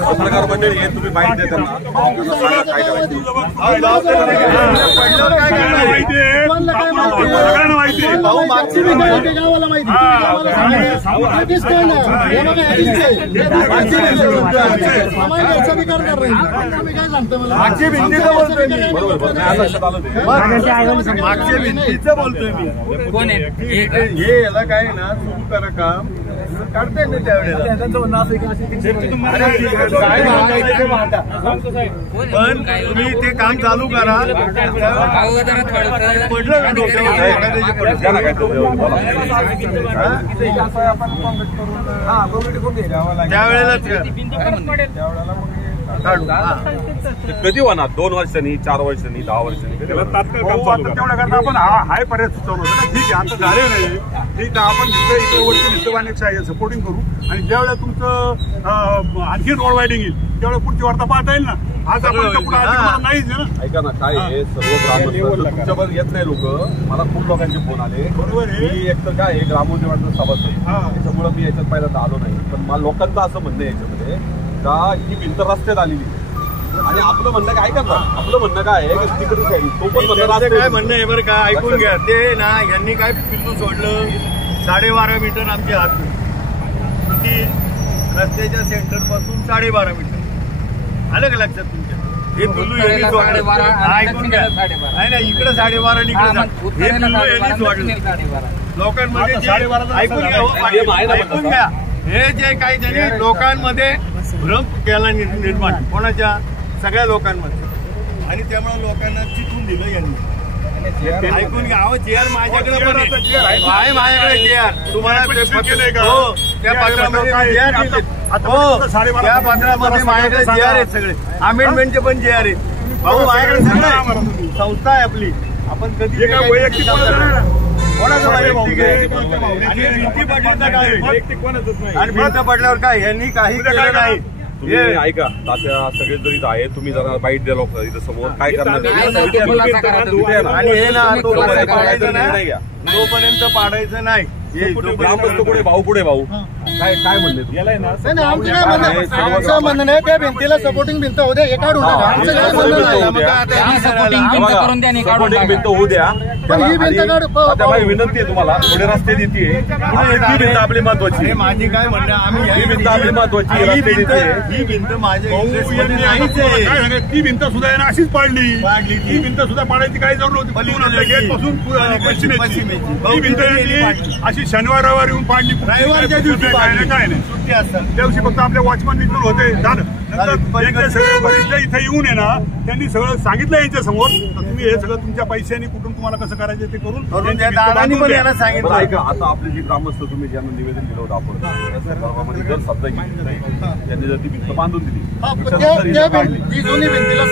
पत्रकार मंडळी हे तुम्ही माहिती देता काय करायचं भाऊ मागची बी काय होते गावाला माहिती आधीच काय ना याचा विकार करणार मी काय सांगतो मला मागच्या भिंतीचं बोलतोय मी मागच्या भिंतीचं बोलतोय मी कोण आहे हे याला काय ना सुरू करा काम काढताय ना त्यावेळेला पण तुम्ही ते काम चालू करा त्यावेळेलाच कधी होणार 2 वर्षांनी 4 वर्षांनी 10 वर्षांनी तात्काळ काम तेवढ्या करता आपण हाय पर्याय सुचवलं होतं ना. ठीक आहे आता झाले नाही ठीक आहे आपण इकडे वरती निष्ठवाने सपोर्टिंग करू आणि ज्यावेळेला तुमचं आणखी रोड वायडिंग येईल त्यावेळेला पुढची वार्ता पाहता येईल ना. आज आपण नाहीच ना. ऐका ना काय आहे सर्व ग्रामस्थ तुमच्यावर येत नाही लोक मला खूप लोकांचे फोन आले बरोबर मी एक तर काय आहे ग्रामोद्योगाचं सभासद त्याच्यामुळे मी याच्यात पहिल्यांदा आलो नाही पण मला लोकांचं असं म्हणणं आहे याच्यामध्ये का ही भिंत रस्त्यात आलेली आणि आपलं म्हणणं काय ऐका ना आपलं म्हणणं काय आहे तिकडे तो पण म्हणणं काय म्हणणं आहे बरं का ऐकून घ्या ते ना यांनी काय पिल्लू सोडलं 12.5 मीटर आमच्या हात किती रस्त्याच्या सेंटर पासून 12.5 मीटर आलं का लक्षात तुमच्या हे पिल्लू यांनी सोडलं ऐकून घ्या नाही ना इकडे 12.5 इकडे हे पिल्लू यांनी सोडलं लोकांमध्ये ऐकून घ्या हे जे काही त्यांनी लोकांमध्ये भ्रम केला निर्माण कोणाच्या सगळ्या लोकांमध्ये आणि त्यामुळे लोकांना चिथून दिलं यांनी ऐकून घ्या अहो चेअर माझ्याकडे पण आहे माझ्याकडे चेअर तुम्हाला त्या पत्रामध्ये त्या पत्रामध्ये माझ्याकडे चेअर आहेत सगळे अमेंडमेंटचे पण चेअर आहेत भाऊ माझ्याकडे सगळं संस्था आहे आपली आपण कधी वैयक्तिक कोणाचं वैयक्तिक आहे आणि भिंती पडल्याचं काय आणि भिंत पडल्यावर काय यांनी काही केलं नाही. तुम्ही ऐका तात्या सगळे जरी आहे तुम्ही जरा बाईट द्या लोक इथं समोर काय करणार आणि हे ना तोपर्यंत पाडायचं नाही ग्रामस्थ पुढे भाऊ काय म्हणले आमचं म्हणणं नाही त्या भिंतीला सपोर्टिंग भिंत होऊ द्या एका भिंत होऊ द्या ही भिंत विनंती आहे तुम्हाला थोडे रस्ते देते ही भिंत आपली महत्वाची माझी काय म्हणणं आम्ही ही भिंत आपली महत्वाची ही भिंत माझ्या ती भिंत सुद्धा अशीच पाडली ही भिंत सुद्धा पाडायची काही जरूर नव्हती गेट पासून पश्चिमेची ही भिंत अशी शनिवार रविवार येऊन पाडली रविवारच्या दिवशी काय नाही सुट्टी असतात त्या दिवशी फक्त आपल्या वॉचमन निघून होते झालं सगळे वरिष्ठ इथे येऊन आहे ना त्यांनी सगळं सांगितलं यांच्या समोर तुम्ही हे सगळं तुमच्या पैशांनी कुठून तुम्हाला कसं करायचं ते करून सांगितलं. ऐका आता आपले जे ग्रामस्थ तुम्ही ज्यांना निवेदन दिलं होतं आपण त्या जर शब्द घेतली नाही त्यांनी जर ती भिंत बांधून दिली जुनी भिंतीला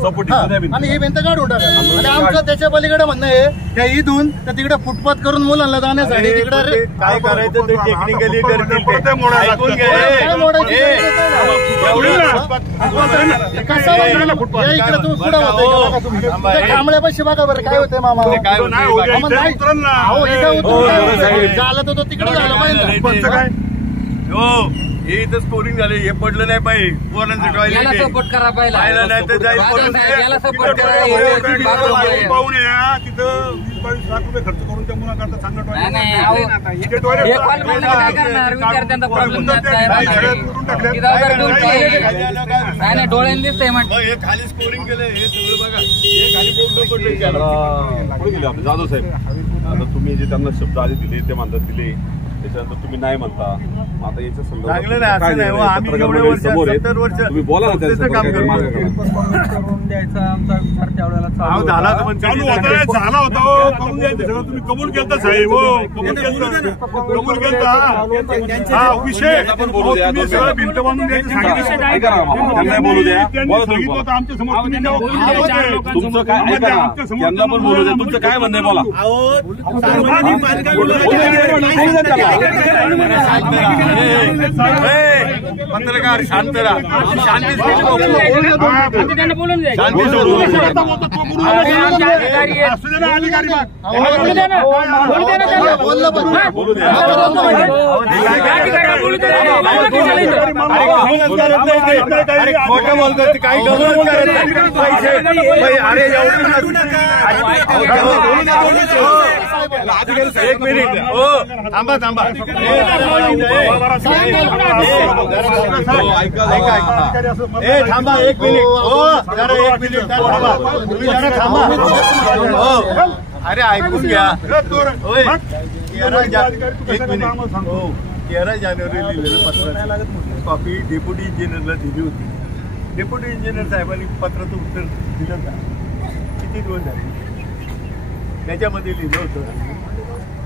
सपोर्टिंग आणि ही भिंत काढून टाका आणि आमचं त्याच्या पलीकडे म्हणणं आहे त्या इथून तर तिकडे फुटपाथ करून मुलांना जाण्यासाठी तिकडे काय करायचं ते टेक्निकली करतील कांबळ्यापाशी बघा बरं काय होतंय मामा झालं तर तिकडे झालं पाहिजे काय हो हे इथं स्कोरिंग झाले हे पडलं नाही पाहिजे पोरांचं टॉयलेट सपोर्ट करा पाहिजे नाही तर पाहून या तिथं 20-22 लाख रुपये खर्च करून त्या मुलांकरता चांगलं टॉयलेट डोळ्याने दिसतंय हे खाली स्कोरिंग केलं हे सगळं बघा हे खाली पुढे गेले आपले जाधव साहेब आता तुम्ही जे त्यांना शब्द आधी दिले ते म्हणतात दिले त्याच्यानंतर तुम्ही नाही म्हणता आता याच्या समोर तुम्ही बोला ना त्याचं काम करून द्यायचं झाला होता करून द्यायचं सगळं तुम्ही कबूल केलं साहेब कबूल केलं हा विषय सगळं भिंत बांधून द्यायचं सांगितलं बोलू द्या सांगितलं होतं आमच्या समोर तुमचं काय त्यांना पण बोलू द्या तुमचं काय म्हणणं बोला पत्रकार शांत राहा शांती असू दे ना अधिकारी मग. खोटं बोलतात ते काही गमतच करत नाही. पैसे अरे एक मिनिट हो थांबा थांबा थांबा एक मिनिट हो जरा एक मिनिट थांबा तुम्ही जरा थांबा हो अरे ऐकून घ्या. 13 जानेवारी लिहिलेलं पत्राची कॉपी डेप्युटी इंजिनियरला दिली होती. डेप्युटी इंजिनियर साहेबांनी पत्राचं उत्तर दिलं का? किती दिवस झाले? त्याच्यामध्ये लिहिलं होतं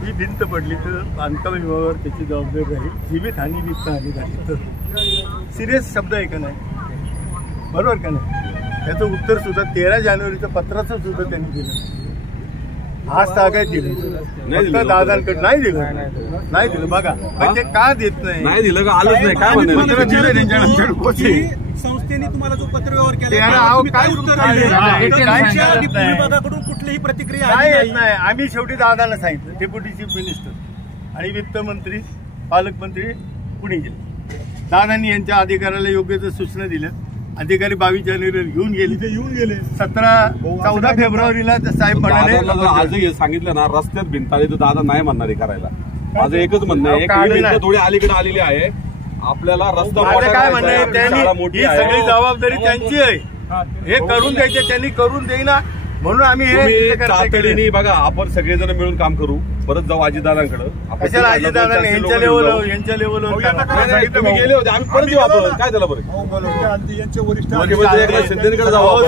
ही भिंत पडली तर बांधकाम विभागावर त्याची जबाबदारी राहील, जीवितहानी वित्तहानी झाली तर. सिरियस शब्द आहे का नाही? बरोबर का नाही? त्याचं उत्तर सुद्धा 13 जानेवारीचं पत्राचं सुद्धा त्यांनी दिलं. आज तागायत दिलं फक्त दादांकडे नाही दिलं बघा. म्हणजे का देत नाही दिलं का आलंच नाही काय म्हणतात संस्थेने तुम्हाला जो पत्रव्यवहार केला काय उत्तर विभागाकडून कुठलीही प्रतिक्रिया येत नाही. आम्ही शेवटी दादाला सांगितलं डेप्युटी चीफ मिनिस्टर आणि वित्तमंत्री पालकमंत्री पुणे गेले. दादांनी यांच्या अधिकाऱ्याला योग्य त्या सूचना दिल्या. अधिकारी 22 जानेवारी येऊन गेले 14 फेब्रुवारीला साहेब म्हणाले आजही सांगितलं ना रस्त्यात भिंत आली तर दादा नाही म्हणणारे करायला. माझं एकच म्हणणं आहे थोडी अलीकडे आलेली आहे आपल्याला रस्ता काय म्हणणं आहे त्यांनी ही सगळी जबाबदारी त्यांची आहे. हे करून द्यायचे त्यांनी करून देईना म्हणून आम्ही हे तातडीने बघा आपण सगळेजण मिळून काम करू. परत जाऊ अजितदादांकडे. कशाला अजितदादांनी यांच्या लेवलवर तुम्ही गेले होते आम्ही परत येऊ आपण काय झालं बरं यांचे वरिष्ठ शिंदेकडे जाऊ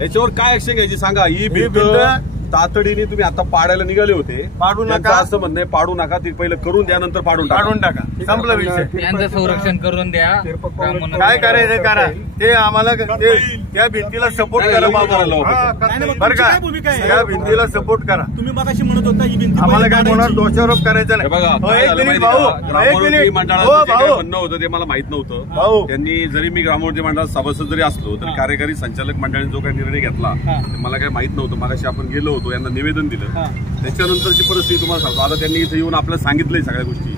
याच्यावर काय ऍक्शन घ्यायची सांगा. ही भिंत तातडीने तुम्ही आता पाडायला निघाले होते. पाडू नका असं म्हणणं पाडू नका ती पहिलं करून द्या नंतर पाडून टाका संपला विषय. त्यांचं संरक्षण करून द्या. काय करायचं करा ते आम्हाला त्या भिंतीला सपोर्ट करा बरं का. त्या भिंतीला सपोर्ट करा. तुम्ही मगाशी म्हणत होता ही भिंत आम्हाला काय कोणावर दोषारोप करायचा नाही. एक मिनिट भाऊ म्हणणं होतं ते मला माहित नव्हतं. त्यांनी जरी मी ग्रामोन्नती मंडळात सभासद जरी असलो तरी कार्यकारी संचालक मंडळाने जो काही निर्णय घेतला ते मला काही माहित नव्हतं. मगाशी आपण गेलो होतो यांना निवेदन दिलं. त्याच्यानंतरची परिस्थिती तुम्हाला सांगतो. आता त्यांनी इथे येऊन आपल्याला सांगितलंय सगळ्या गोष्टी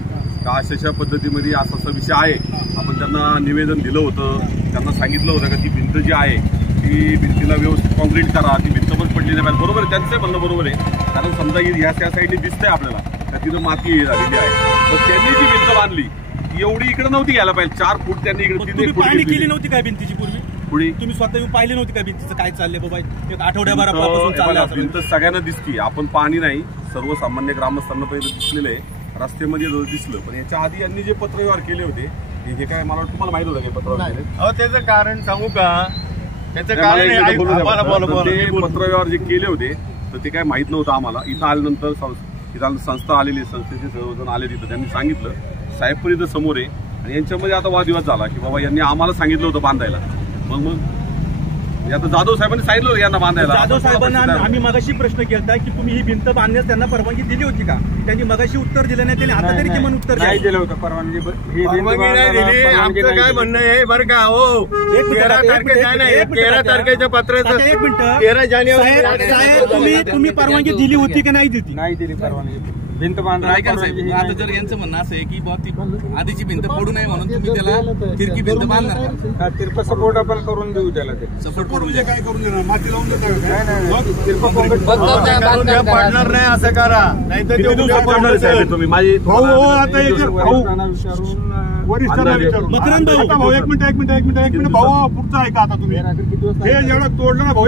का अशा पद्धतीमध्ये असा विषय आहे. आपण त्यांना निवेदन दिलं होतं. त्यांना सांगितलं होतं का ती भिंत जी आहे ती भिंतीला व्यवस्थित कॉन्क्रीट करा. ती भिंत पण पडली नाही बरोबर आहे. त्यांचं म्हणणं बरोबर आहे. कारण समजा ह्या साईडने दिसतंय आपल्याला का तिथं माती झालेली आहे. तर त्यांनी जी भिंत बांधली एवढी इकडे नव्हती घ्यायला पाहिजे. 4 फूट त्यांनी इकडे पाहणी केली नव्हती काय भिंतीची पूर्वी? तुम्ही स्वतः येऊन पाहिली नव्हती का भिंतीचं काय चाललंय बाबा? एक आठवड्याभरापासून भिंत सगळ्यांना दिसती. आपण पाहणी नाही सर्वसामान्य ग्रामस्थांना पहिले दिसलेलं आहे रस्त्यामध्ये दिसलं. पण याच्या आधी यांनी जे पत्रव्यवहार केले होते हे काय मला तुम्हाला माहित होतं काय पत्रव्यवहार केले? त्याचं कारण सांगू का? त्याचं कारण पत्रव्यवहार जे केले होते तर ते काय माहित नव्हतं आम्हाला. इथं आल्यानंतर इथं संस्था आलेली संस्थेचे सर्वजण आले तिथं त्यांनी सांगितलं साहेब पण इथं समोर आहे आणि यांच्यामध्ये आता वादविवाद झाला की बाबा यांनी आम्हाला सांगितलं होतं बांधायला. मग आता जाधव साहेबांनी सांगितलं होतं यांना बांधायला. जाधव साहेबांना आम्ही मगाशी प्रश्न केला की तुम्ही ही भिंत बांधण्यास त्यांना परवानगी दिली होती का? त्यांनी मगाशी उत्तर दिलं नाही. त्यांनी आता तरी किमान उत्तर नाही दिलं होतं. परवानगी नाही दिली. आमचं काय म्हणणं आहे बरं का हो 13 तारखेच्या पत्राचं 1 मिनिट 13 जानेवारी तुम्ही परवानगी दिली होती का नाही दिली? नाही दिली परवानगी. भिंत बांधायला आता जर यांचं म्हणणं असं आहे की आधीची भिंत पडू नये म्हणून तुम्ही त्याला तिरकी भिंत बांधणार का? तिरपा सपोर्ट आपण करून देऊ त्याला. ते सपोर्ट म्हणजे काय करून देणार? माती लावून देणार पडणार नाही असं करा. नाही तर तुम्ही माझी वरिष्ठांना विचारून भाऊ एक मिनिट भाऊ पुढचं ऐका आता तुम्ही हे जेवढं तोडलं ना भाऊ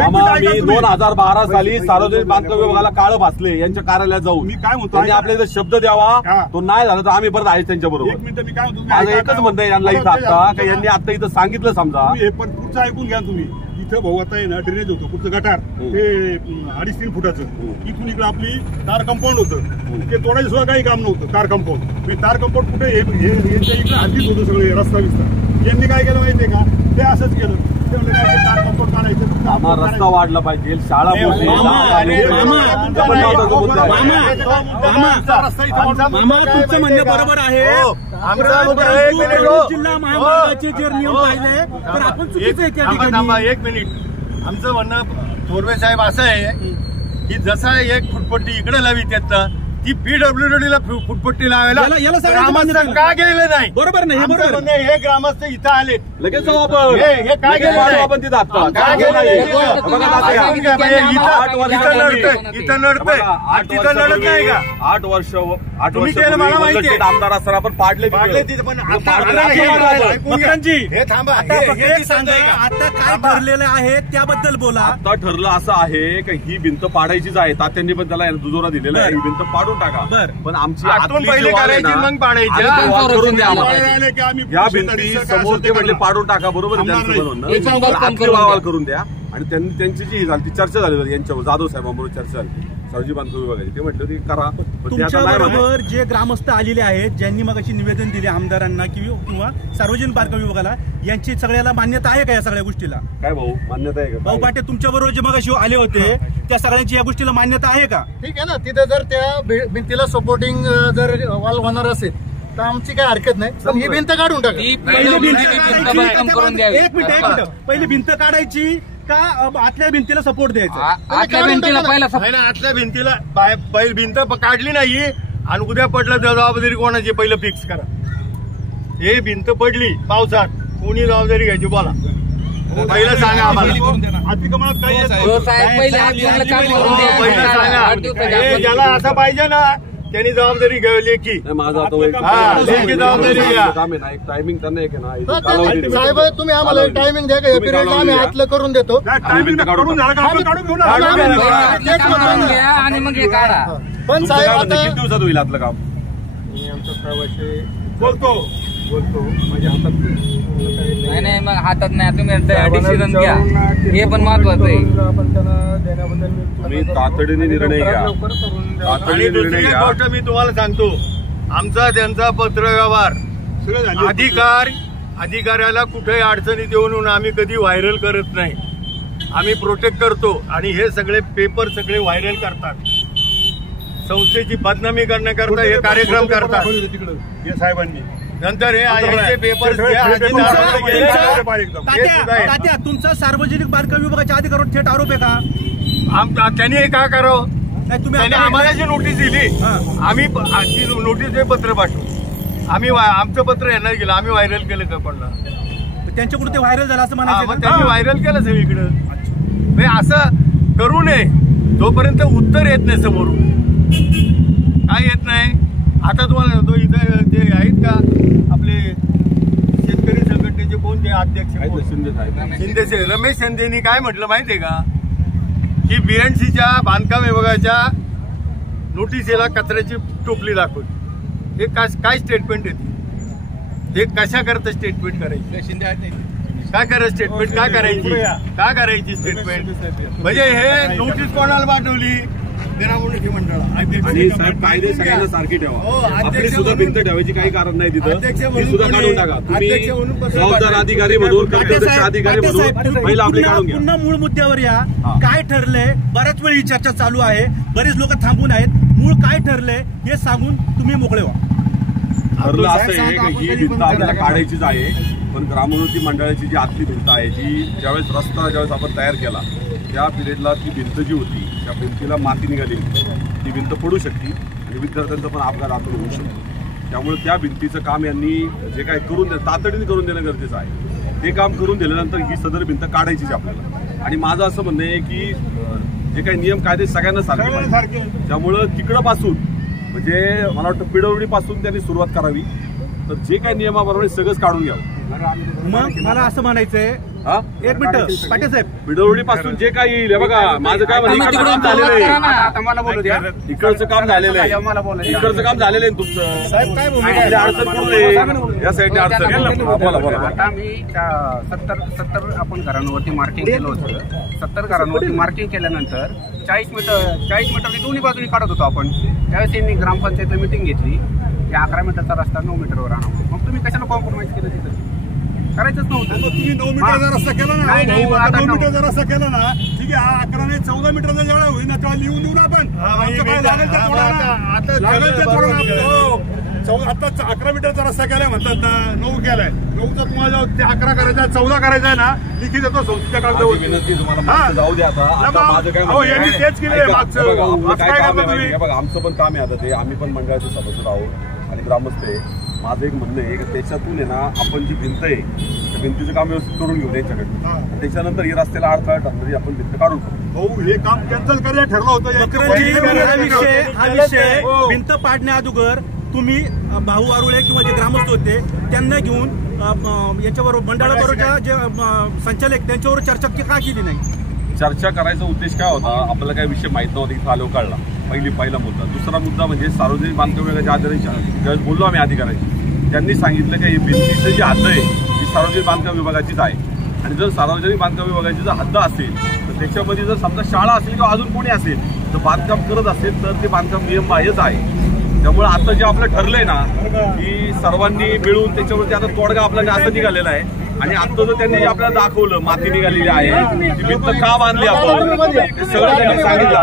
2012 साली सार्वजनिक बांधकाम विभागाला काळं भासले यांच्या कार्यालयात जाऊन. मी काय म्हणतो आपल्या इथं शब्द द्यावा तो नाही झाला तर आम्ही परत आहे त्यांच्या बरोबर. 1 मिनिट मी काय म्हणतो माझं एकच म्हणणं आहे यांना इथं आता यांनी आता इथं सांगितलं समजा हे पण पुढचं ऐकून घ्या तुम्ही. इथं भाऊ आता आहे ना ड्रेनेज होतं पुढचं गटार ते 2.5-3 फुटाचं. इथून इकडे आपली तार कंपाऊंड होतं ते तोडायचं सुद्धा काही काम नव्हतं. तार कंपाऊंड तार कंपाऊंड कुठे यांच्या इकडे हद्दीत होतं सगळं रस्ता विस्तार. यांनी काय केलं माहितीये का? ते असंच केलं. ते म्हणलं काय तार कंपाऊंड काढायचं रस्ता वाढला पाहिजे शाळा तुमचं म्हणणं बरोबर आहे. जिल्हा महामार्गाचे जर नियम पाहिले तर आपण चुकीचं आहे त्या ठिकाणी. 1 मिनिट आमचं म्हणणं थोरवे साहेब असं आहे की जसा एक फुटपट्टी इकडे लावी त्याचा ती PWD ला फुटपट्टी लावायला ग्रामस्थ का गेलेले नाही? बरोबर नाही, बरोबर हे ग्रामस्थ इथं आले लगेच जाऊ आपण. हे काय गेले आपण तिथं आता काय गेले इथं नडतंय तिथं नडत नाही का? 8 वर्ष तुम्ही केलं मला माहिती आहे. आमदार असताना आपण पाडले तिथे पण हे थांबा आता काय ठरलेलं आहे त्याबद्दल बोला. आता ठरलं असं आहे की ही भिंत पाडायचीच आहे. तात्यांनी पण त्याला दुजोरा दिलेला आहे, ही भिंत पाडून टाका. पण आमची आतून पहिले करायची मग पाडायची करून द्या. या भिंती समोर ते म्हटले पाडून टाका, बरोबर आहे त्यांचं म्हणणं. आतली अहवाल करून द्या. आणि त्यांची जी झाली ती चर्चा झाली यांच्यावर, जाधव साहेबांबरोबर चर्चा झाली सर्जी बांधकाम विभागाची. ते म्हटलं की करा. तुमच्याबरोबर जे ग्रामस्थ आलेले आहेत ज्यांनी मगाशी निवेदन दिले आमदारांना किंवा सार्वजनिक बांधकाम विभागाला, यांची सगळ्याला मान्यता आहे का या सगळ्या गोष्टीला? काय भाऊ मान्यता आहे का? भाऊ पाटे तुमच्या बरोबर जे मगाशी आले होते त्या सगळ्यांची या गोष्टीला मान्यता आहे का? ठीक आहे ना, तिथे जर त्या भिंतीला सपोर्टिंग जर वॉल होणार असेल तर आमची काय हरकत नाही. पण ही भिंत काढून टाका. एक मिनिट पहिली भिंत काढायची का आतल्या भिंतीला सपोर्ट द्यायचा? आतल्या भिंतीला पहिली भिंत काढली नाही आणि उद्या पडलं जबाबदारी कोणाची पहिलं फिक्स करा. हे भिंत पडली पावसात कोणी जबाबदारी घ्यायची बोला, पहिलं सांगा आम्हाला. अतिक्रमणात काही पहिलं सांगा. ज्याला असं पाहिजे ना त्यांनी जबाबदारी घ्यावी. लेखी जबाबदारी घ्या. टायमिंग त्यांना एक आहे साहेब तुम्ही आम्हाला टायमिंग द्या का पिरियड आम्ही आतलं करून देतो. करून झालं का आपण काढून घेऊ ना. आणि मग हे काढा. पण साहेब आता किती दिवसात होईल आपलं काम? मी आमच्या प्रवासी बोलतो म्हणजे हातात नाही मग हातात नाही, तुम्ही डिसिजन घ्या, हे पण महत्वाचं आहे. आपण त्यांना देण्याबद्दल तुम्ही तातडीने निर्णय घ्या. आणि दुसरी गोष्ट मी तुम्हाला सांगतो, आमचा त्यांचा पत्रव्यवहार अधिकाऱ्याला कुठेही अडचणीत येऊ नये आम्ही कधी व्हायरल करत नाही. आम्ही प्रोटेक्ट करतो आणि हे सगळे पेपर सगळे व्हायरल करतात, संस्थेची बदनामी करण्याकरता हे कार्यक्रम करतात हे साहेबांनी. नंतर हे पेपर तुमचा सार्वजनिक बांधकाम विभागाच्या अधिकाऱ्यावर थेट आरोप आहे का? त्यांनी हे का करावं? तुम्ही आम्हाला जी नोटीस दिली आम्ही नोटीस हे पत्र पाठवू. आम्ही आमचं पत्र यांना गेलं, आम्ही व्हायरल केलं का कोणला? त्यांच्याकडून ते व्हायरल झालं असं म्हणायचं? त्यांनी व्हायरल केलं सगळीकडं. असं करू नये जोपर्यंत उत्तर येत नाही समोरून. काय येत नाही? आता तुम्हाला तो इथं ते आहेत का आपले शेतकरी संघटनेचे कोणते अध्यक्ष? शिंदे रमेश शिंदेनी काय म्हटलं माहितीये का की BNCच्या बांधकाम विभागाच्या नोटिसीला कचऱ्याची टोपली दाखवली. हे काय स्टेटमेंट येते? हे कशा करता स्टेटमेंट करायची? काय करायचं स्टेटमेंट? काय करायची स्टेटमेंट? म्हणजे हे नोटीस कोणाला पाठवली? ग्रामोन्नती मंडळा. आणि साहेब कायदे सगळ्यांना सारखी ठेवा. आपली सुद्धा भिंत ठेवायची काही कारण नाही तिथं. सुद्धा काढून टाका. तुम्ही जबाबदार अधिकारी म्हणून अधिकारी म्हणून पहिलं आपले काढून घ्या. पुन्हा मूळ मुद्द्यावर या. काय ठरलंय? बऱ्याच वेळ ही चर्चा चालू आहे, बरेच लोक थांबून आहेत. मूळ काय ठरलंय हे सांगून तुम्ही मोकळे व्हा. ठरलं असं आहे की ही भिंत आपल्याला काढायचीच आहे. पण ग्रामोन्नती मंडळाची जी आतली भिंत आहे जी ज्यावेळेस आपण तयार केला त्या पिरियडला ती भिंत जी होती त्या भिंतीला माती निघाली, ती भिंत पडू शकते आणि विद्यार्थ्यांचा पण अपघात आतून होऊ शकतो. त्यामुळे त्या भिंतीचं काम यांनी जे काय तातडीने करून देणं गरजेचं आहे. ते काम करून दिल्यानंतर ही सदर भिंत काढायचीच आपल्याला. आणि माझं असं म्हणणं आहे की जे काही नियम कायदे सगळ्यांना सारखे, त्यामुळं तिकडं पासून म्हणजे मला वाटतं PWD पासून त्यांनी सुरुवात करावी. तर जे काही नियमाप्रमाणे सगळंच काढून घ्यावं. मग मला असं म्हणायचंय, एक मिनिट पाटील साहेब, PWD पासून जे काही येईल बघा, माझं काय इकडचं काम झालेलं आहे, इकडचं काम झालेलं आहे, इकडचं काम झालेलं आहे तुमचं. साहेब काय अडचण पूर्ण या साईडने अडचण. बोला. आता मी 70 आपण घरांवरती मार्किंग केलं होतं. 70 घरांवरती मार्किंग केल्यानंतर 40 मीटर दोन्ही बाजूनी काढत होतो आपण. त्यावेळेस त्यांनी ग्रामपंचायतला मिटिंग घेतली की 11 मीटरचा रस्ता 9 मीटरवर आणा. मग तुम्ही कशाला कॉम्प्रोमाइज केलं तिथं? करायचंच नव्हतं. तुम्ही 9 मीटरचा रस्ता केला ना, नाही, नाही, आता 9 मीटरचा रस्ता केला ना, ठीक आहे, 11 नाही 14 मीटरचा जेवढा होईल ना तेव्हा लिहून देऊ ना आपण. आता 11 मीटरचा रस्ता केलाय म्हणतात ना, 9 केलाय, 9चा तुम्हाला 11 करायचा 14 करायचा आहे ना, लिखित देतो संस्थेच्या कागदावर. विनंती तुम्हाला मागचं जाऊ द्या. आता माझं काय यांनी तेच केलं मागचं. काय काम आहे बघा, आमचं पण काम आहे आता ते, आम्ही पण मंडळाचे सदस्य आहोत आणि ग्रामस्थ आहे. माझं एक म्हणणं आहे की त्याच्यातून आहे ना, आपण जी भिंत आहे त्या भिंतीचं काम व्यवस्थित करून घेऊ त्याच्याकडे, त्याच्यानंतर ही रस्त्याला अडथळा टाकणारी आपण भिंत काढून भाऊ हे काम कॅन्सल करायला ठरलं होतं. हा विषय भिंत पाडण्या अगोदर तुम्ही भाऊ आरुळे किंवा जे ग्रामस्थ होते त्यांना घेऊन याच्याबरोबर मंडळाबरोबरच्या जे संचालक त्यांच्यावर चर्चा का केली नाही? चर्चा करायचा उद्देश काय होता, आपल्याला काय विषय माहित नव्हता, इथं आलो कळला. पहिला मुद्दा. दुसरा मुद्दा म्हणजे सार्वजनिक बांधकाम विभागाच्या अधिकाऱ्यांच्या बोललो आम्ही अधिकाऱ्यांशी, त्यांनी सांगितलं की भिंतीचं जी हद्द आहे ती सार्वजनिक बांधकाम विभागाचीच आहे आणि जर सार्वजनिक बांधकाम विभागाची जर हद्द असेल तर त्याच्यामध्ये जर समजा शाळा असेल किंवा अजून कोणी असेल तर बांधकाम करत असेल तर ते बांधकाम नियम बाह्यच आहे. त्यामुळे आता जे आपलं ठरलंय ना की सर्वांनी मिळून त्याच्यावरती आता तोडगा आपला असं निघालेला आहे आणि आता जर त्यांनी आपल्याला दाखवलं माती निघालेली आहे, ती भिंत का बांधली आपण सगळं त्यांनी सांगितलं.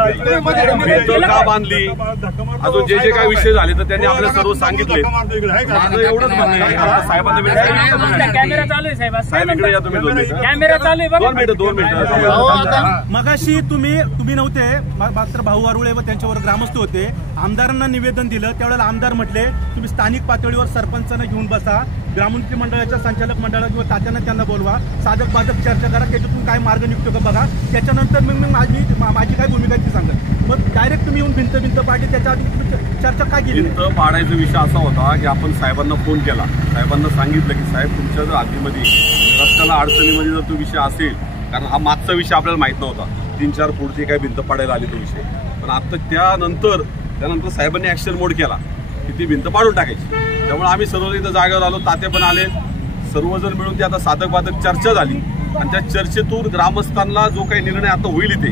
भिंत का बांधली, अजून जे जे काही विषय झाले तर त्यांनी आपल्याला सर्व सांगितले. माझं एवढंच म्हणणं आहे, साहेबांना कॅमेरा चालू आहे साहेब, साहेब इकडे या तुम्ही कॅमेरा चालू आहे. 2 मिनिटं. मगाशी तुम्ही नव्हते, मात्र भाऊ आरुळे व त्यांच्यावर ग्रामस्थ होते. आमदारांना निवेदन दिलं, त्यावेळेला आमदार म्हटले तुम्ही स्थानिक पातळीवर सरपंचांना घेऊन बसा, ग्रामोन्नती मंडळाच्या संचालक मंडळाला किंवा तात्यांना त्यांना बोलवा, साधक बाधक चर्चा करा, त्याच्यातून काय मार्ग निघतो का बघा, त्याच्यानंतर मग माझी काय भूमिका ती सांगत. मग डायरेक्ट तुम्ही येऊन भिंत पाडली, त्याच्या आधी तुम्ही चर्चा काय केली? भिंत पाडायचा विषय असा होता की आपण साहेबांना फोन केला, साहेबांना सांगितलं की साहेब तुमच्या जर हद्दीमध्ये रस्त्याला अडचणीमध्ये जर तो विषय असेल, कारण हा मागचा विषय आपल्याला माहित नव्हता, 3-4 फूटची काय भिंत पाडायला आली तो विषय, पण आता त्यानंतर साहेबांनी ऍक्शन मोड केला की ती भिंत पाडून टाकायची. त्यामुळे आम्ही सर्व इथं जागेवर आलो, तात्या पण आले, सर्वजण मिळून ती आता साधक बाधक चर्चा झाली आणि त्या चर्चेतून ग्रामस्थांना जो काही निर्णय आता होईल इथे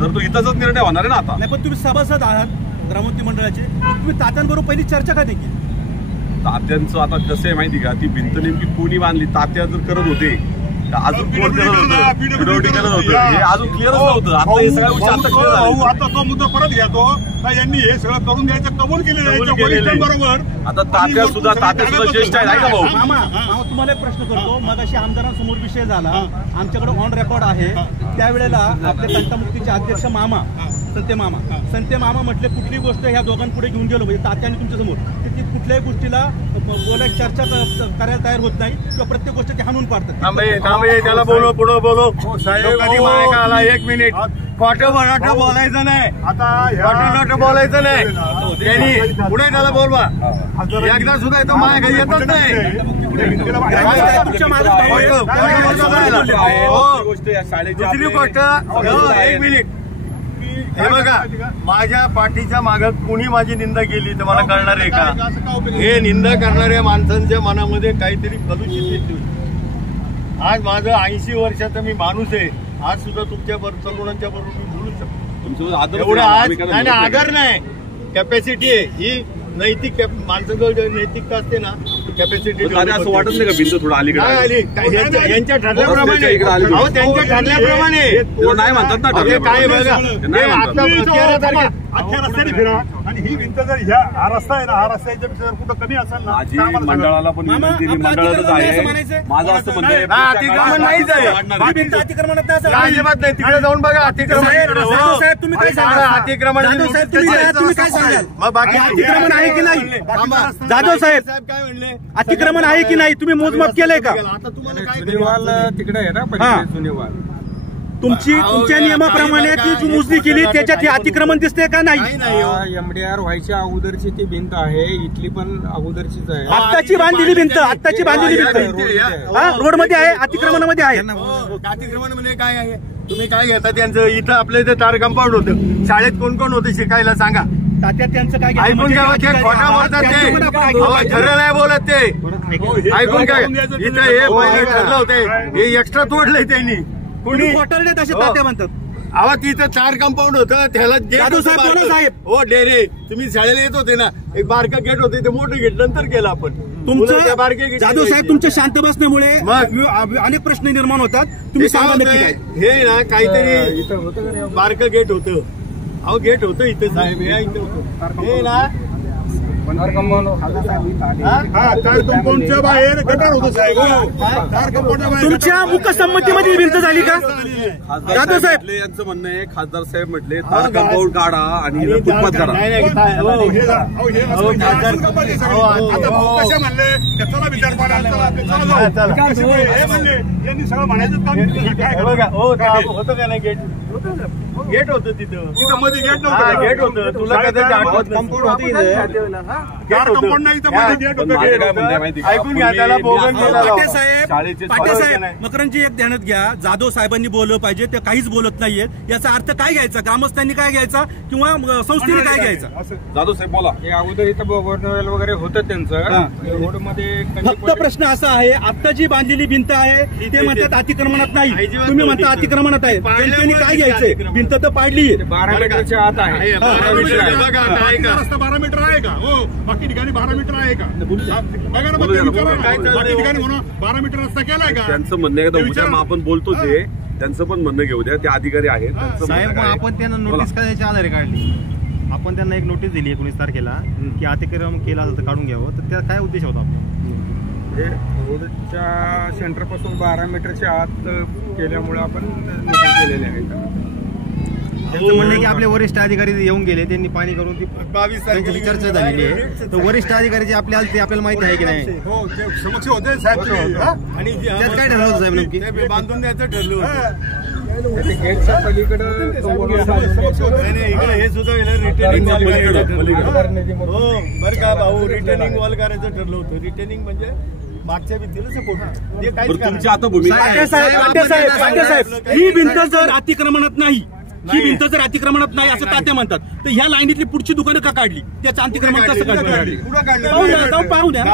तर तो इथंच निर्णय होणार आहे ना. आता नाही, पण तुम्ही सभासद आहात ग्रामोन्नती मंडळाचे, तुम्ही तात्यांबरोबर पहिली चर्चा का नाही केली? तात्यांचं आता कसं आहे माहिती का, ती भिंत नेमकी कोणी बांधली, तात्या जर करत होते अजून कोण करत होतं, विरोधी करत होतं, हे अजून क्लिअरच नव्हतं. आता हे सगळ्या गोष्टी आता क्लिअर झाल्या. आता तो मुद्दा परत घेतो का यांनी हे सगळं करून द्यायचं कबूल केलेलं बरोबर. आता तात्या सुद्धा ज्येष्ठ आहे का भाऊ? मामा तुम्हाला एक प्रश्न करतो. मग अशी आमदारांसमोर विषय झाला, आमच्याकडे ऑन रेकॉर्ड आहे, त्यावेळेला आपले तंटामुक्तीचे अध्यक्ष मामा संते मामा म्हटले कुठली गोष्ट ह्या दोघांपुढे घेऊन गेलो म्हणजे तात्याने तुमच्या समोर ती कुठल्याही गोष्टीला बोलायची चर्चा करायला तयार होत नाही किंवा प्रत्येक गोष्ट ते हाणून पाडतात. त्याला बोलो पुढं बोलो आला 1 मिनिट, खोटं बराटं बोलायचं नाही, आता बोलायचं नाही, त्यांनी पुढे त्याला बोलवा, एकदा सुद्धा तो माझ्या घरी येतच नाही. दुसरी गोष्ट 1 मिनिट, हे बघा माझ्या पाठीच्या मागं कुणी माझी निंदा केली तर मला कळणार आहे का? हे निंदा करणाऱ्या माणसांच्या मनामध्ये काहीतरी कलुषित येते. आज माझं 80 वर्षाचा मी माणूस आहे, आज सुद्धा तुमच्या तरुणांच्या बरोबर मी बोलू शकतो. एवढं आज आदर नाही, कॅपॅसिटी आहे ही. नैतिक माणसाजवळ नैतिकता असते ना, कॅपॅसिटी असं वाटत नाही का भिंत थोडं अलीकडे आली यांच्या ठरल्याप्रमाणे, त्यांच्या ठरल्याप्रमाणे नाही म्हणतात ना, काय बघा अख्ख्या रस्त्याने फिरा आणि ही भिंत जर हा रस्ता आहे ना, हा रस्ता याच्यापेक्षा कुठं कमी असेल ना, माझी मंडळाला पण विनंती मंडळातच आहे. माझं असं म्हणणं आहे अतिक्रमण नाहीच आहे, भिंत अतिक्रमणात नाही. अजिबात नाही. तिकडे जाऊन बघा अतिक्रमण, साहेब तुम्ही काय सांगाल? अतिक्रमण तुम्ही काय सांगाल? मग बाकी अतिक्रमण आहे की नाही? जाधव साहेब काय म्हणले, अतिक्रमण आहे की नाही? तुम्ही मोजमाप केलंय का? आता तुम्हाला काय तिकडे आहे ना जुनेवाल, तुमच्या नियमाप्रमाणे ती जी मोजणी केली त्याच्यात हे अतिक्रमण दिसते का नाही? एमडीआर व्हायच्या अगोदरची ती भिंत आहे, इथली पण अगोदरचीच आहे. आत्ताची बांधलेली भिंत, आत्ताची बांधलेली भिंत रोड मध्ये आहे, अतिक्रमणामध्ये आहे. अतिक्रमण म्हणजे काय आहे? तुम्ही काय घेता त्यांचं? इथं आपल्या इथं तार कंपाऊंड होतं, शाळेत कोण कोण होतं शिकायला सांगा? तात्या त्यांचं काय ऐकून घ्यावं, ते खोटा बोलतात, ते खरं नाही बोलत, ते ऐकून घ्या. इथं हे पहिले ठरलं होते, हे एक्स्ट्रा तोडलंय त्यांनी. कोणी खोटरले तसे तात्या म्हणतात. अहो तिथं 4 कंपाऊंड होतं, त्याला साहेब हो डेरे तुम्ही शाळेला येत होते ना, एक बारका गेट होते, ते मोठं गेट नंतर केलं आपण. तुमचं जाधव साहेब तुमच्या शांत बसण्यामुळे अनेक प्रश्न निर्माण होतात. तुम्ही सांगा नक्की काय. हे ना काहीतरी बारकं गेट होतं. अहो गेट होतं इथं साहेब, हे इथं होतं. हे ना तार कंपाऊंडच्या बाहेर गटार होतं साहेब. तार कंपाऊंडच्या बाहेर तुमच्या मुकसंमतीमध्ये भिंत झाली का जाधव साहेब? यांचं म्हणणं आहे, खासदार साहेब म्हटले तार कंपाऊंड काढा आणि फुटपाथ करा. कसे म्हणले त्याचा विचार यांनी सगळं म्हणायचं काम होतं का नाही गेट? गेट होतं तिथं मध्ये गेट नव्हतं. गेट होतं. तुला कंपाऊंड होतं. कंपाऊंड नाही तर मध्ये गेट होतं. ऐकून घ्या त्याला पाटेसाहेब मकरंदजी एक ध्यानात घ्या. जाधव साहेबांनी बोललं पाहिजे, ते काहीच बोलत नाहीयेत. याचा अर्थ काय घ्यायचा? ग्रामस्थांनी काय घ्यायचा किंवा संस्थेने काय घ्यायचा? जाधव साहेब बोला. हे अगोदर इथं बोरनवेल वगैरे होतं त्यांचं रोडमध्ये. फक्त प्रश्न असा आहे, आता जी बांधलेली भिंत आहे ते म्हणतात अतिक्रमणात नाही, तुम्ही म्हणता अतिक्रमणात आहे. जनतेने काय घ्यायचंय? भिंत तर पाडली 12 मीटरच्या आत आहे. 12 मीटर आहे का? हो, बाकी ठिकाणी 12 मीटर आहे का? बघा ना, बाकी ठिकाणी म्हणून 12 मीटर रस्ता केलाय का? त्यांचं म्हणणं आहे का उद्या आपण बोलतो ते त्यांचं पण म्हणणं घेऊ द्या. ते अधिकारी आहेत साहेब. आपण त्यांना नोटीस करायच्या आधारे काढली. आपण त्यांना एक नोटीस दिली 19 तारखेला की अतिक्रमण केला असेल तर काढून घ्यावं. तर त्याचा काय उद्देश होता आपला? रोडच्या सेंटरपासून 12 मीटरच्या आत केल्यामुळे आपण नोटीस केलेले आहेत. त्यांचं म्हणणं की आपले वरिष्ठ अधिकारी येऊन गेले, त्यांनी पाणी करून ती 22 तारखेची चर्चा झालेली आहे. तर वरिष्ठ अधिकारी जे आपले आले ते आपल्याला माहिती आहे की नाही? हो, ते समक्ष होते साहेब. आणि त्यात काय ठरलं होतं साहेब नक्की? बांधून द्यायचं ठरलं होतं. गेटच्या पलीकडे हे सुद्धा रिटर्निंग वॉल हो बरं का भाऊ, रिटर्निंग वॉल करायचं ठरलं होतं. रिटर्निंग म्हणजे मागच्या भिंतीला सपोर्ट. हे काहीच तुमची आता भूमिका साहेब, ही भिंत जर अतिक्रमणात नाही, ही भिंत जर अतिक्रमणात नाही असं तात्या म्हणतात, तर ह्या लाईनीतली पुढची दुकानं का काढली? त्याचं अतिक्रमण कसं काढली? पाहू द्या.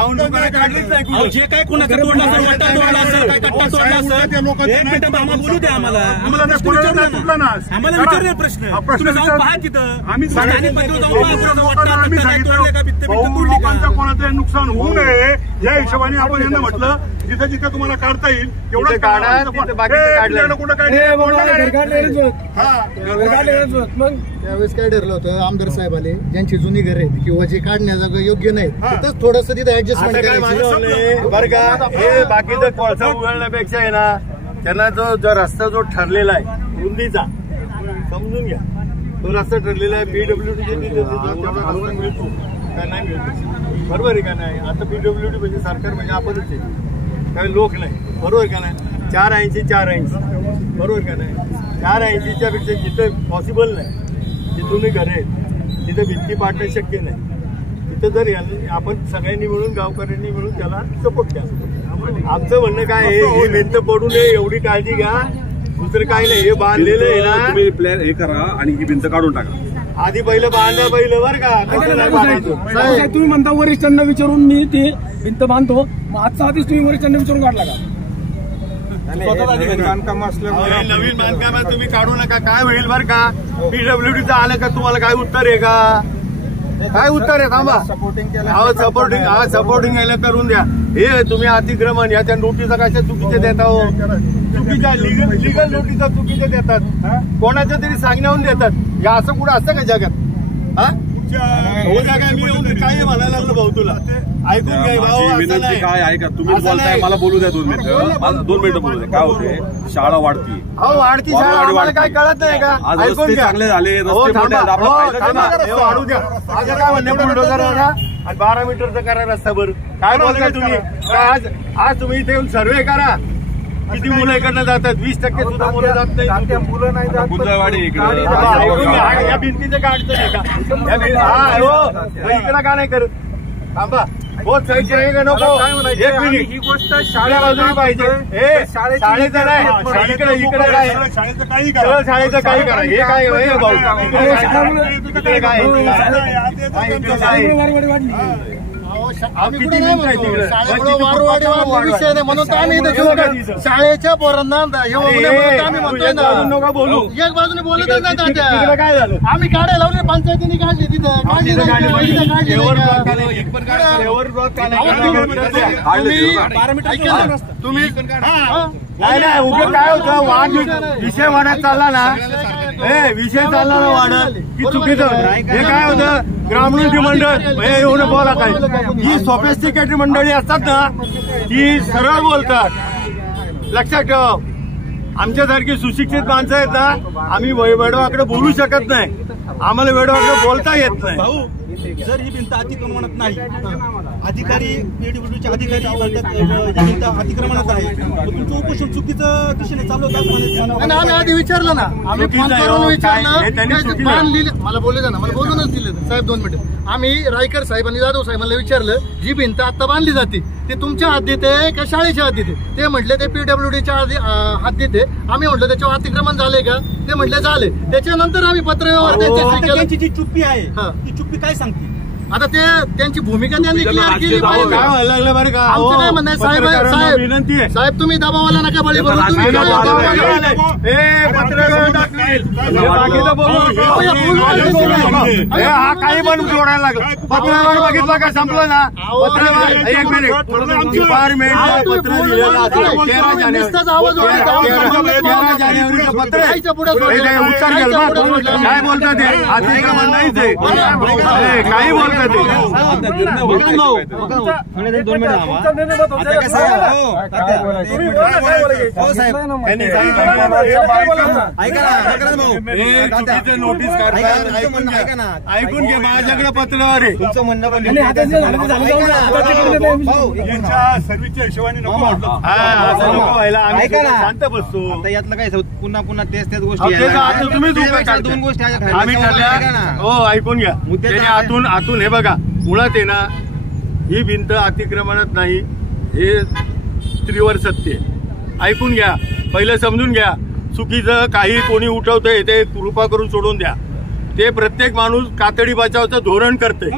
जे काय कोणाचा तोडला असेल, वट्टा तोडला असेल, काय कट्टा तोडला असेल, एक मिनिट आम्हाला बोलू द्या. आम्हाला विचारले प्रश्न. तुम्ही जाऊन पहा तिथं. आम्ही कोणाचं नुकसान होऊ नये या हिशोबाने आपण यांना म्हटलं जिथं जिथं तुम्हाला काढता येईल तेवढं काढा. कुठं त्यावेळेस काय ठरलं होतं, आमदार साहेब आले, ज्यांची जुनी घर आहेत किंवा जे काढण्याचा योग्य नाही तिथंच थोडंसं तिथे ऍडजस्टमेंट करायचं. बरं का, हे बाकीचं कोळसा उघडण्यापेक्षा आहे ना, त्यांना जो रस्ता जो ठरलेला आहे रुंदीचा समजून घ्या. तो रस्ता ठरलेला आहे. पीडब्ल्यूडी मिळतो का नाही मिळतो? बरोबर आहे का नाही? आता पीडब्ल्यूडी म्हणजे सरकार म्हणजे आपणच आहे, काही लोक नाही. बरोबर का नाही? 480 बरोबर का नाही? 480च्या पेक्षा जिथं पॉसिबल नाही, जिथून घर आहेत तिथं भिंती पाडणं शक्य नाही. तिथं जर आपण सगळ्यांनी मिळून, गावकऱ्यांनी मिळून त्याला सपोर्ट द्या. आमचं म्हणणं काय आहे, ही भिंत पडू नये एवढी काळजी घ्या, दुसरं काही नाही. हे बांधलेलं आहे ना, तुम्ही प्लॅन हे करा आणि ही भिंत काढून टाका. आधी पहिलं बांधा पहिलं बरं का. तुम्ही म्हणता वरिष्ठांना विचारून मी ती भिंत बांधतो, मग आजचा आधीच तुम्ही वरिष्ठांना विचारून काढला का? बांधकाम असल्यामुळे नवीन बांधकामात तुम्ही काढू नका. काय होईल बरं का, पीडब्ल्यूडीचं आलं का तुम्हाला काय उत्तर आहे का? काय उत्तर आहे? थांबा. सपोर्टिंग यायला करून द्या. हे तुम्ही अतिक्रमण याच्या नोटिसा कशा चुकीच्या देता हो? चुकीच्या लिगल नोटिसा चुकीच्या देतात, कोणाच्या तरी सांगण्याहून देतात. या असं कुठं असतं का जगात? हो जागा मी येऊन काय म्हणायला लागलो भाऊ तुला? ऐकून घ्या भाऊ. विनंती काय आहे का, तुम्ही बोलताय, मला बोलू द्या 2 मिनिटं. 2 मिनिटं बोलू द्या. काय होते, शाळा वाढती. हो वाढती शाळा, आम्हाला काय कळत नाही का? ऐकून घ्या. चांगले झाले, वाढू द्या. माझं काय म्हणणं, बुलडोझर आणि 12 मीटरचा करा रस्ता. बरं काय बोलताय तुम्ही? आज तुम्ही इथे येऊन सर्वे करा, किती मुलं इकडनं जातात? 20% सुद्धा मुलं जात नाही. मुलं नाही जात. गुंजळवाडी या भिंतीचं काढतं नाही का? इकडं का नाही करत? थांबा. बहुत सही का नको. एक मिनिट, ही गोष्ट शाळा बाजूला पाहिजे. हे शाळेचं नाही, इकडे काय शाळेचं काही करा, शाळेचं काही करा. हे काय भाऊ, इकडे काय आम्ही कुठे नाही म्हणतो शाळेमुळे वारवाडी विषय नाही म्हणून तर आम्ही इथे घेऊ शाळेच्या पोरांना आम्ही म्हणतोय ना बोलू एक बाजूने बोलतच नाही तात्या. काय झालं आम्ही गाड्या लावले पंचायतीने काढली तिथं तुम्ही नाही उभे काय होतं वाढ विषय वाढत चालला ना विषय चालला ना वाढत की चुकीचं हे काय होतं ग्रामोन्नती मंडळ हे एवढं बोला काय ही सोफिस्टिकेटेड मंडळी असतात ना ती सरळ बोलतात. लक्षात ठेवा आमच्यासारखी सुशिक्षित माणसं आहेत ना आम्ही वेडवाकडे बोलू शकत नाही. आम्हाला वेडवाकडे बोलता येत नाही. भाऊ जर ही भिंत अतिक्रमणात नाही अधिकारी पीडब्ल्यूडीचे अधिकारी म्हणतात ही भिंत अतिक्रमणात आहे तुमचं उपोषण चुकीचं दिशेने चालू होतं. आम्ही आधी विचारलं ना आम्ही फोन करून विचारलं बांध लिहिले मला बोलले ना मला बोलूनच दिले साहेब 2 मिनिटं. आम्ही रायकर साहेब आणि जाधव साहेबांना विचारलं ही भिंत आता बांधली जाते ते तुमच्या हद्दीत आहे का शाळेच्या हद्दीत आहे. ते म्हटले ते पीडब्ल्यूडीच्या हद्दीत आहे. आम्ही म्हटलं त्याच्यावर अतिक्रमण झाले का ते म्हटले झाले. त्याच्यानंतर आम्ही पत्रव्यवहार त्यांची जी चुप्पी आहे ती चुप्पी काय सांगते आता ते त्यांची भूमिका त्यांनी क्लिअर केली पाहिजे. काय व्हायला लागलं बरं का आमचं काय म्हणणं साहेब साहेब विनंती आहे साहेब तुम्ही दबावाला नका बळी पडू. तुम्ही हा काही पण जोडायला लागला पत्रव्यवहार बघितला का संपलं ना. पत्रव्यवहार 1 मिनिट डिपार्टमेंट पत्र दिलेलं 13 जानेवारीचं पत्र उत्तर गेलं काय बोलतात ते अतिक्रमण नाहीच आहे काही बोलतात ते 2 मिनिट नोटीस ऐकून घे माझ्याकडे पत्रव्यवहार आहे तुमचं म्हणणं पण सर्व्हिसच्या हिशोबाने आम्ही शांत बसतो. आता यातलं काय पुन्हा पुन्हा तेच गोष्टी तुम्ही 2 गोष्टी आम्ही ठरल्या हो ऐकून घ्या आतून हे बघा मुळात आहे ना ही भिंत अतिक्रमणात नाही हे त्रिवर सत्य आहे. ऐकून घ्या पहिलं समजून घ्या. चुकीचं काही कोणी उठवतंय ते कृपा करून सोडून द्या. ते प्रत्येक माणूस कातडी बचावचं धोरण करते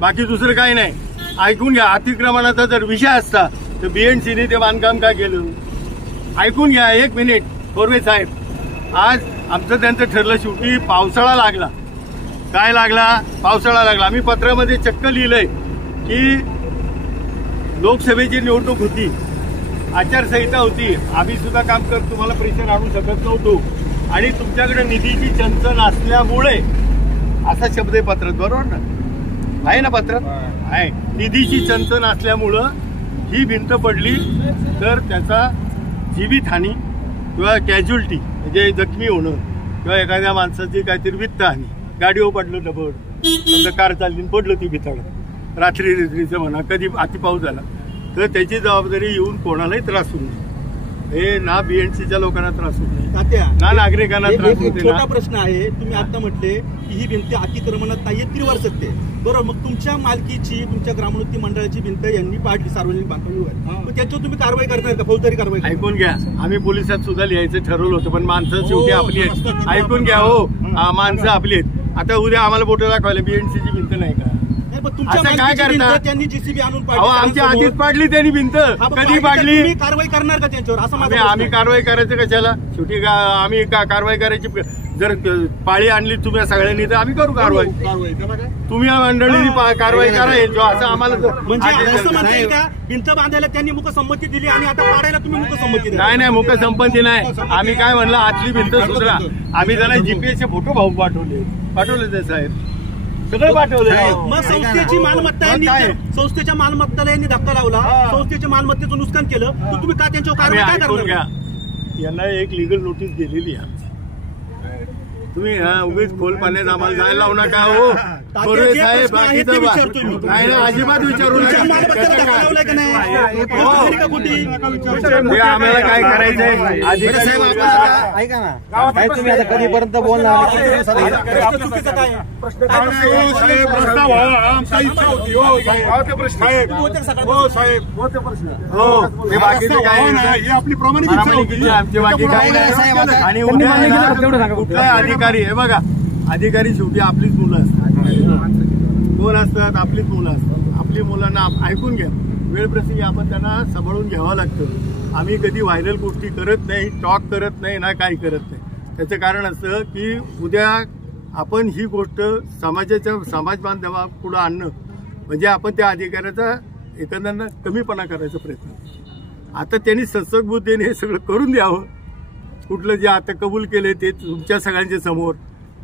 बाकी दुसरं काही नाही. ऐकून घ्या अतिक्रमणाचा जर विषय असता तर बीएनसीने ते बांधकाम काय केलं ऐकून घ्या 1 मिनिट. थोरवे साहेब आज आमचं त्यांचं ठरलं शेवटी पावसाळा लागला काय लागला पावसाळा लागला. आम्ही पत्रामध्ये चक्क लिहिलंय की लोकसभेची निवडणूक होती आचारसंहिता होती आम्ही सुद्धा काम करत तुम्हाला प्रेशर आणू शकत नव्हतो आणि तुमच्याकडे निधीची चंचल असल्यामुळे असा शब्द आहे पत्रात बरोबर ना आहे ना पत्रात आहे. निधीची चंचल असल्यामुळं ही भिंत पडली तर त्याचा जीवितहानी किंवा कॅज्युअल्टी म्हणजे जखमी होणं किंवा एखाद्या माणसाची काहीतरी वित्तहानी गाडीवर पडलं डबड समजा कार चालली पडलं ती भिताड रात्रीचं म्हणा कधी अति पाऊस झाला तर त्याची जबाबदारी येऊन कोणालाही त्रास होऊ नये. हे ना बीएनसीच्या लोकांना त्रास होत नाही ना नागरिकांना त्रास होते. छोटा प्रश्न आहे तुम्ही आता म्हटले की ही भिंत अतिक्रमणात नाहीये त्रिवार सत्य बरोबर. मग तुमच्या मालकीची तुमच्या ग्रामोन्नती मंडळाची भिंत यांनी पाडली सार्वजनिक बांधकाम विभाग त्याच्यावर तुम्ही कारवाई करणार का फौजदारी कारवाई. ऐकून घ्या आम्ही पोलिसात सुद्धा लिहायचं ठरवलं होतं पण माणसं शेवटी आपली आहेत. ऐकून घ्या हो माणसं आपली आहेत. आता उद्या आम्हाला बोटं दाखवायला बीएनसीची भिंत नाही का काय करणार त्यांनी जीसीबी आणून आमच्या आधीच पाडली त्यांनी भिंत कधी पाडली कारवाई करणार का त्यांच्यावर असं आम्ही कारवाई करायचं कशाला शेवटी आम्ही कारवाई करायची जर पाळी आणली तुम्ही सगळ्यांनी तर आम्ही करू कारवाई. तुम्ही मंडळींनी कारवाई करा असं आम्हाला म्हणजे का भिंत बांधायला त्यांनी मुकसंमती दिली आणि आता पाडायला तुम्ही मुकसंमती दिली. नाही मुकसंमती नाही आम्ही काय म्हणलं आतली भिंत सुधरा. आम्ही त्याला जीपीएसचे फोटो भाऊ पाठवले ते साहेब सगळं पाठवलं. मग संस्थेची मालमत्ता संस्थेच्या मालमत्ताला यांनी धक्का लावला संस्थेच्या मालमत्तेचं नुकसान केलं तर तुम्ही का त्यांच्यावर कारवाई काय करणार. यांना एक लिगल नोटीस दिलेली आहे तुम्ही उगीच खोल पाण्यात आम्हाला जायला लावू नका हो साहेब नाही अजिबात विचारू नका. आम्हाला काय करायचंय ऐका ना तुम्ही आता कधीपर्यंत बोलणार बाकीचे काय आपली प्रामाणिक आमची बाकी काय नाही. आणि कुठलाही अधिकारी हे बघा अधिकारी शेवटी आपलीच मुलं असतात कोण असतात आपलीच मुलं असतात. आपली मुलांना ऐकून घ्या, वेळप्रसंगी आपण त्यांना सांभाळून घ्यावं लागतं. आम्ही कधी व्हायरल गोष्टी करत नाही, टॉक करत नाही ना, काही करत नाही. त्याचं कारण असं की उद्या आपण ही गोष्ट समाज बांधवा पुढं आणणं म्हणजे आपण त्या अधिकाऱ्याचा एकंदर कमीपणा करायचा प्रयत्न. आता त्यांनी सत्सक बुद्धीने हे सगळं करून द्यावं. कुठलं जे आता कबूल केले ते तुमच्या सगळ्यांच्या समोर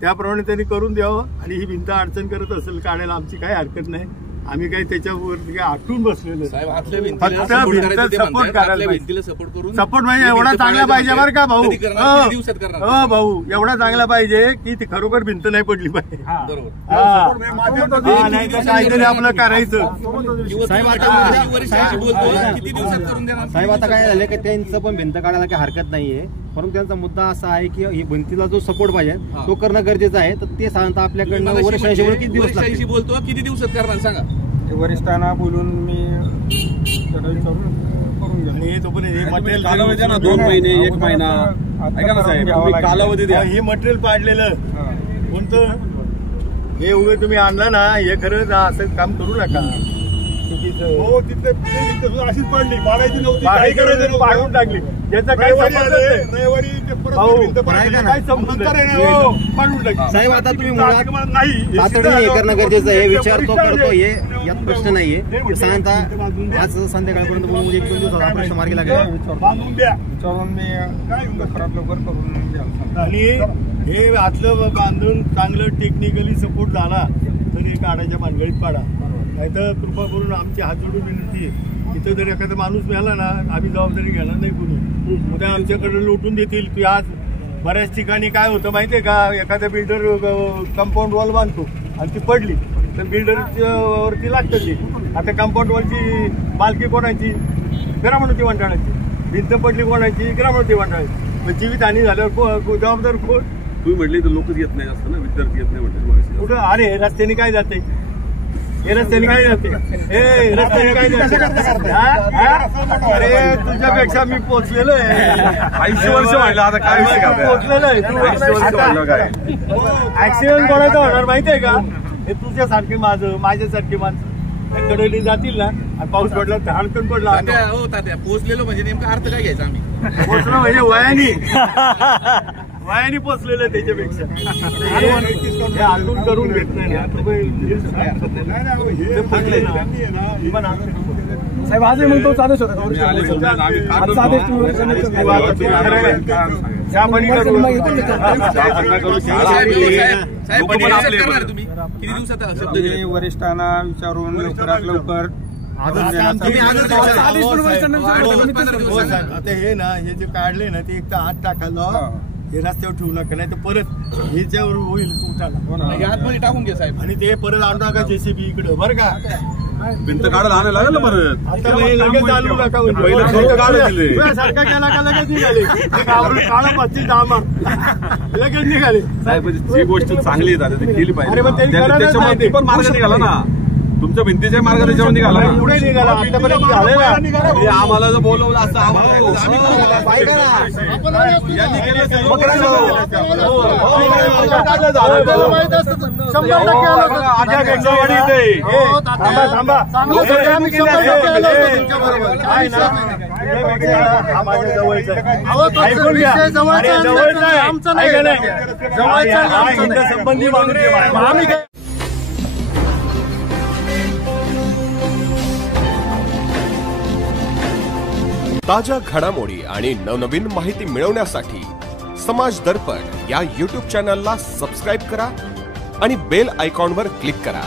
त्याप्रमाणे त्यांनी करून द्यावं. आणि ही भिंत अडचण करत असेल काढायला आमची काही हरकत नाही. आम्ही काही त्याच्यावर आटून बसलेलो सपोर्ट करायला सपोर्ट म्हणजे एवढा चांगला पाहिजे बरं का भाऊ. भाऊ एवढा चांगला पाहिजे की ती खरोखर भिंत नाही पडली पाहिजे. नाही तर काहीतरी आपलं करायचं. साहेब आता काय झालं की त्यांचं पण भिंत काढायला काही हरकत नाहीये, परंतु त्यांचा मुद्दा असा आहे की ही भिंतीला जो सपोर्ट पाहिजे तो करणं गरजेचं आहे. तर ते साधारणतः आपल्याकडनं वरिष्ठांशी किती दिवस बोलतो, किती दिवसात करणार सांगा. वरिष्ठांना बोलून मी करून घ्या. आणि तो पण हे मटेरियल कालावधी ना 2 महिने 1 महिना ऐका ना साहेब, कालावधी द्या. हे मटेरियल पाडलेलं कोणतं हे उभे तुम्ही आणलं ना, हे खरं असं काम करू नका. हो तिथे अशीच पडली, पाडायची नव्हती, काही करायचं नव्हतं, पाडून टाकली. याचा काय रविवारी ते परत काय संबंध पाडून टाकली. साहेब आता तुम्ही मुळात तातडीने हे करणं गरजेचं आहे. विचारतो करतो हे यात प्रश्न नाहीये. साधारणतः आज संध्याकाळपर्यंत बोलून 1-2 दिवसात हा प्रश्न मार्गी लागेल. बांधून द्या विचारून मी काय खराब लवकर करून द्या. आणि हे आतलं बांधून चांगलं टेक्निकली सपोर्ट झाला तर हे काढायच्या भानगडीत पाडा. नाही तर कृपा करून आमची हात जोडून विनंती आहे, इथं जर एखादा माणूस मिळाला ना आम्ही जबाबदारी घेणार नाही कुणी. उद्या आमच्याकडे लुटून देतील की आज बऱ्याच ठिकाणी काय होतं माहितीये का, एखादा बिल्डर कंपाऊंड वॉल बांधतो आणि ती पडली तर बिल्डरच्या वरती लागतं ती. आता कंपाऊंड वॉलची मालकी कोणाची? ग्रामोन्नती मंडळाची. भिंत पडली कोणाची? ग्रामोन्नती मंडळाची. मग जीवितहानी झाल्यावर जबाबदार कोण? तुम्ही म्हटले तर लोकच येत नाही असतं ना, विद्यार्थी येत नाही म्हटलं कुठं. अरे रस्त्याने काय जाते, हे रस्त्याने काय जाते, हे रस्त्याने काय जाते. अरे तुझ्यापेक्षा मी पोचलेलो आहे. 80 वर्ष म्हटलं आता काय पोचलेलो आहे. ऍक्सिडेंट कोणाचा होणार माहितीये का? हे तुझ्यासारखे माझ्यासारखी माणसं कडली जातील ना आणि पाऊस पडला तर हडकन पडला. हो तात्या पोचलेलो म्हणजे नेमका अर्थ काय घ्यायचा आम्ही? पोचलो म्हणजे वयानी पोचलेलं त्याच्यापेक्षा हे आतून करून घेत नाही ना. साहेब आजही म्हणतो आदेश होता किती दिवसात वरिष्ठांना विचारून लवकरात लवकर आता हे ना हे जे काढले ना ते एक तर हात टाकायला हे रस्त्यावर ठेवू नका, नाही तर परत ह्याच्यावर होईल उठाला आतमध्ये टाकून घ्या साहेब. आणि ते परत आणू नका JCB इकडं बरं का. भिंत काढायला आणायला लागलं परत. आता लगेच आणू नका. सारखा केला का लगेच निघाले काळा पच्ची डामा लगेच निघाले. साहेब जी गोष्ट चांगली झाली ती केली पाहिजे. त्याच्यामुळे पण मार्ग निघाला ना, तुमच्या भिंतीच्या मार्ग त्याच्यावर निघाला. पुढे निघाला आतापर्यंत झालेला. आम्हाला जर बोलवलं असं आम्हाला संबंधी माणूस ताज्या घडामोडी आणि नवनवीन माहिती मिळवण्यासाठी समाज दर्पण या YouTube चॅनलला सबस्क्राईब करा आणि बेल आयकॉनवर क्लिक करा.